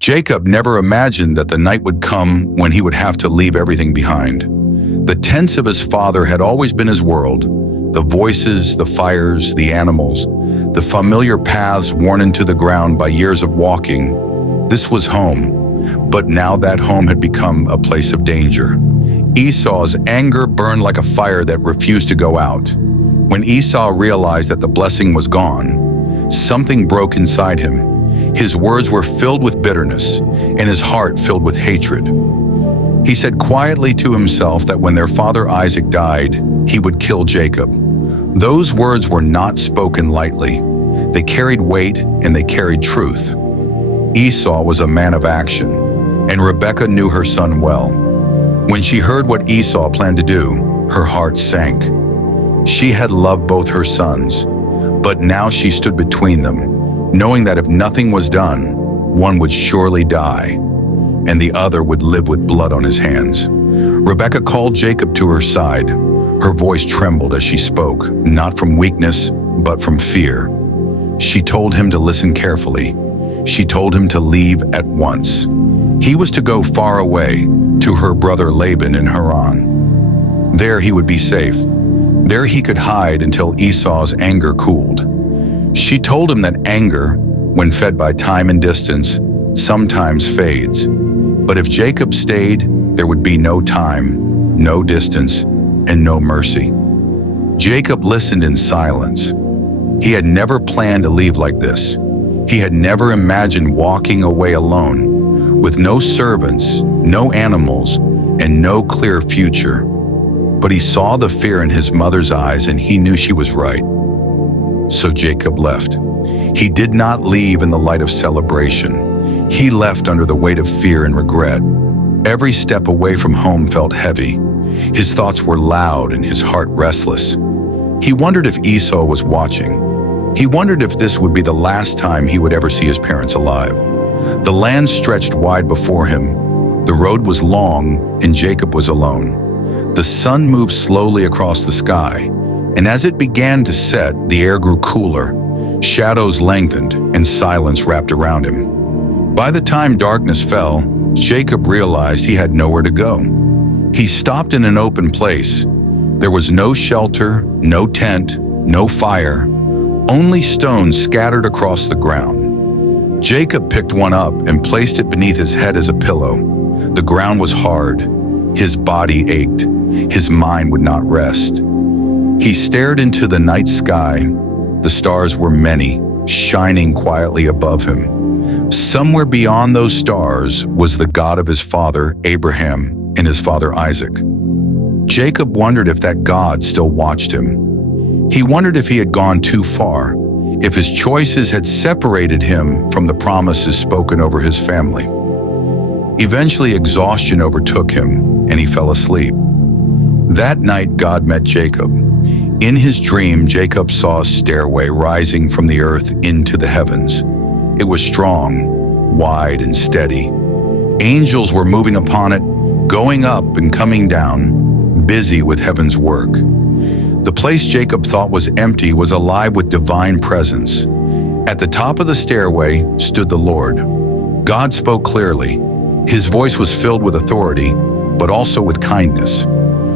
Jacob never imagined that the night would come when he would have to leave everything behind. The tents of his father had always been his world. The voices, the fires, the animals, the familiar paths worn into the ground by years of walking. This was home, but now that home had become a place of danger. Esau's anger burned like a fire that refused to go out. When Esau realized that the blessing was gone, something broke inside him. His words were filled with bitterness, and his heart filled with hatred. He said quietly to himself that when their father Isaac died, he would kill Jacob. Those words were not spoken lightly. They carried weight and they carried truth. Esau was a man of action, and Rebekah knew her son well. When she heard what Esau planned to do, her heart sank. She had loved both her sons, but now she stood between them, knowing that if nothing was done, one would surely die, and the other would live with blood on his hands. Rebekah called Jacob to her side. Her voice trembled as she spoke, not from weakness, but from fear. She told him to listen carefully. She told him to leave at once. He was to go far away, to her brother Laban in Haran. There he would be safe. There he could hide until Esau's anger cooled. She told him that anger, when fed by time and distance, sometimes fades. But if Jacob stayed, there would be no time, no distance, and no mercy. Jacob listened in silence. He had never planned to leave like this. He had never imagined walking away alone, with no servants, no animals, and no clear future. But he saw the fear in his mother's eyes, and he knew she was right. So Jacob left. He did not leave in the light of celebration. He left under the weight of fear and regret. Every step away from home felt heavy. His thoughts were loud and his heart restless. He wondered if Esau was watching. He wondered if this would be the last time he would ever see his parents alive. The land stretched wide before him. The road was long, and Jacob was alone. The sun moved slowly across the sky, and as it began to set, the air grew cooler. Shadows lengthened, and silence wrapped around him. By the time darkness fell, Jacob realized he had nowhere to go. He stopped in an open place. There was no shelter, no tent, no fire, only stones scattered across the ground. Jacob picked one up and placed it beneath his head as a pillow. The ground was hard. His body ached. His mind would not rest. He stared into the night sky. The stars were many, shining quietly above him. Somewhere beyond those stars was the God of his father, Abraham, and his father, Isaac. Jacob wondered if that God still watched him. He wondered if he had gone too far, if his choices had separated him from the promises spoken over his family. Eventually, exhaustion overtook him, and he fell asleep. That night, God met Jacob. In his dream, Jacob saw a stairway rising from the earth into the heavens. It was strong, wide, and steady. Angels were moving upon it, going up and coming down, busy with heaven's work. The place Jacob thought was empty was alive with divine presence. At the top of the stairway stood the Lord. God spoke clearly. His voice was filled with authority, but also with kindness.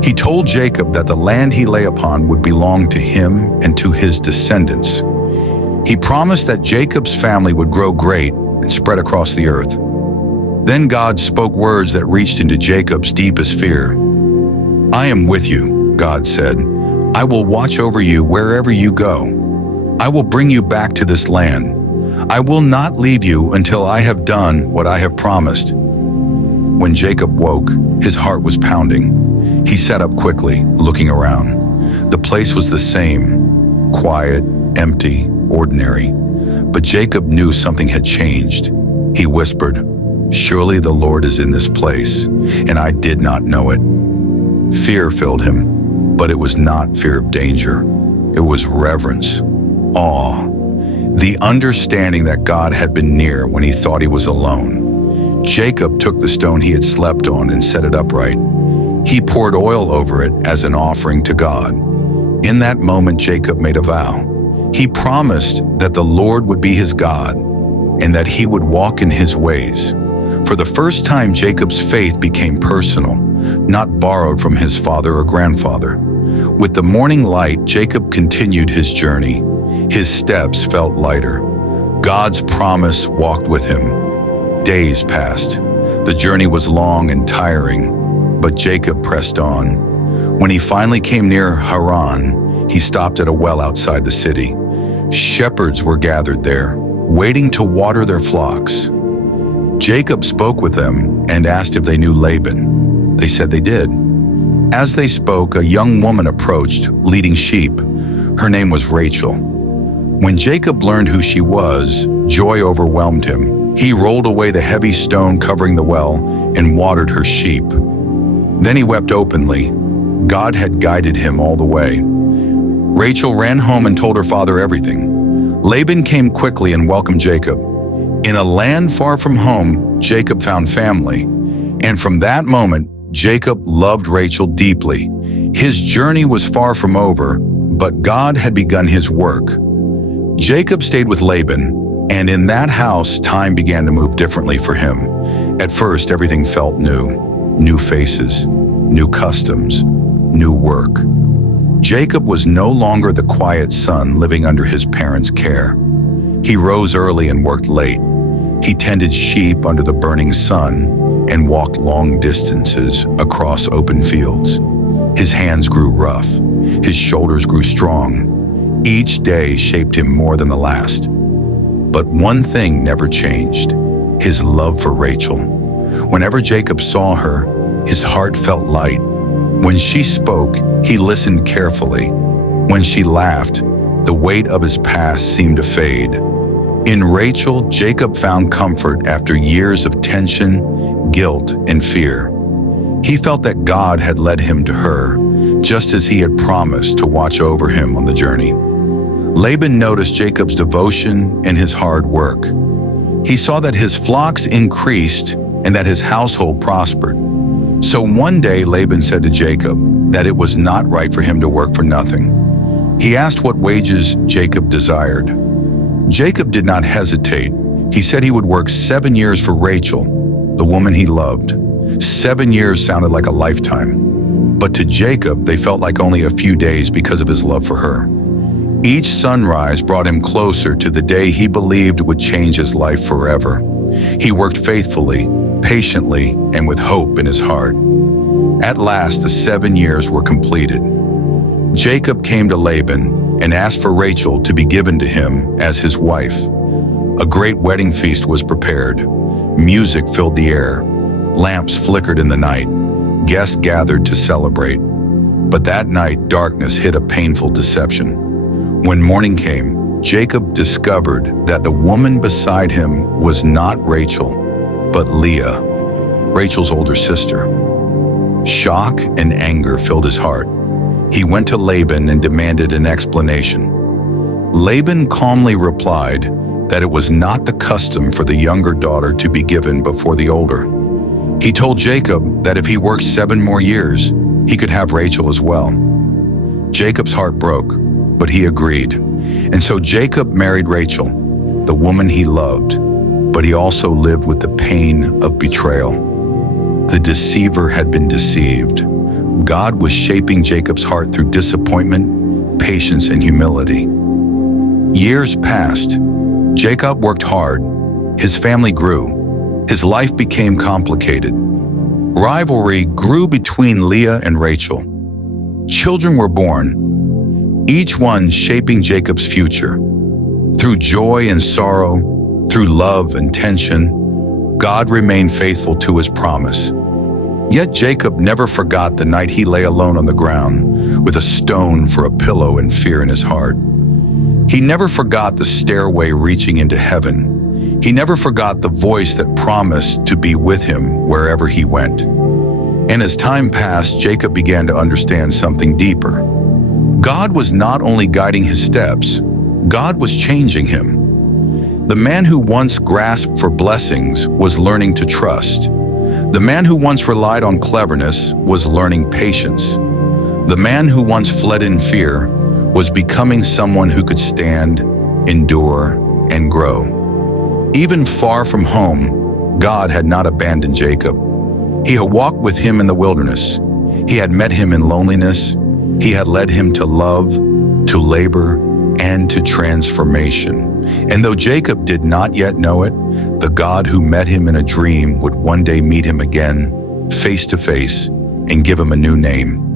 He told Jacob that the land he lay upon would belong to him and to his descendants. He promised that Jacob's family would grow great and spread across the earth. Then God spoke words that reached into Jacob's deepest fear. "I am with you," God said. "I will watch over you wherever you go. I will bring you back to this land. I will not leave you until I have done what I have promised." When Jacob woke, his heart was pounding. He sat up quickly, looking around. The place was the same, quiet, empty, ordinary. But Jacob knew something had changed. He whispered, "Surely the Lord is in this place, and I did not know it." Fear filled him, but it was not fear of danger. It was reverence, awe, the understanding that God had been near when he thought he was alone. Jacob took the stone he had slept on and set it upright. He poured oil over it as an offering to God. In that moment, Jacob made a vow. He promised that the Lord would be his God, and that he would walk in his ways. For the first time, Jacob's faith became personal, not borrowed from his father or grandfather. With the morning light, Jacob continued his journey. His steps felt lighter. God's promise walked with him. Days passed. The journey was long and tiring, but Jacob pressed on. When he finally came near Haran, he stopped at a well outside the city. Shepherds were gathered there, waiting to water their flocks. Jacob spoke with them and asked if they knew Laban. They said they did. As they spoke, a young woman approached, leading sheep. Her name was Rachel. When Jacob learned who she was, joy overwhelmed him. He rolled away the heavy stone covering the well and watered her sheep. Then he wept openly. God had guided him all the way. Rachel ran home and told her father everything. Laban came quickly and welcomed Jacob. In a land far from home, Jacob found family. And from that moment, Jacob loved Rachel deeply. His journey was far from over, but God had begun his work. Jacob stayed with Laban, and in that house, time began to move differently for him. At first, everything felt new. New faces, new customs, new work. Jacob was no longer the quiet son living under his parents' care. He rose early and worked late. He tended sheep under the burning sun and walked long distances across open fields. His hands grew rough. His shoulders grew strong. Each day shaped him more than the last. But one thing never changed: his love for Rachel. Whenever Jacob saw her, his heart felt light. When she spoke, he listened carefully. When she laughed, the weight of his past seemed to fade. In Rachel, Jacob found comfort after years of tension, guilt, and fear. He felt that God had led him to her, just as he had promised to watch over him on the journey. Laban noticed Jacob's devotion and his hard work. He saw that his flocks increased and that his household prospered. So one day Laban said to Jacob that it was not right for him to work for nothing. He asked what wages Jacob desired. Jacob did not hesitate. He said he would work 7 years for Rachel, the woman he loved. 7 years sounded like a lifetime, but to Jacob they felt like only a few days because of his love for her. Each sunrise brought him closer to the day he believed would change his life forever. He worked faithfully, patiently, and with hope in his heart. At last, the 7 years were completed. Jacob came to Laban and asked for Rachel to be given to him as his wife. A great wedding feast was prepared. Music filled the air. Lamps flickered in the night. Guests gathered to celebrate. But that night, darkness hid a painful deception. When morning came, Jacob discovered that the woman beside him was not Rachel, but Leah, Rachel's older sister. Shock and anger filled his heart. He went to Laban and demanded an explanation. Laban calmly replied that it was not the custom for the younger daughter to be given before the older. He told Jacob that if he worked 7 more years, he could have Rachel as well. Jacob's heart broke, but he agreed. And so Jacob married Rachel, the woman he loved, but he also lived with the pain of betrayal. The deceiver had been deceived. God was shaping Jacob's heart through disappointment, patience, and humility. Years passed. Jacob worked hard. His family grew. His life became complicated. Rivalry grew between Leah and Rachel. Children were born, each one shaping Jacob's future. Through joy and sorrow, through love and tension, God remained faithful to his promise. Yet Jacob never forgot the night he lay alone on the ground with a stone for a pillow and fear in his heart. He never forgot the stairway reaching into heaven. He never forgot the voice that promised to be with him wherever he went. And as time passed, Jacob began to understand something deeper. God was not only guiding his steps, God was changing him. The man who once grasped for blessings was learning to trust. The man who once relied on cleverness was learning patience. The man who once fled in fear was becoming someone who could stand, endure, and grow. Even far from home, God had not abandoned Jacob. He had walked with him in the wilderness. He had met him in loneliness. He had led him to love, to labor, and to transformation. And though Jacob did not yet know it, the God who met him in a dream would one day meet him again, face to face, and give him a new name.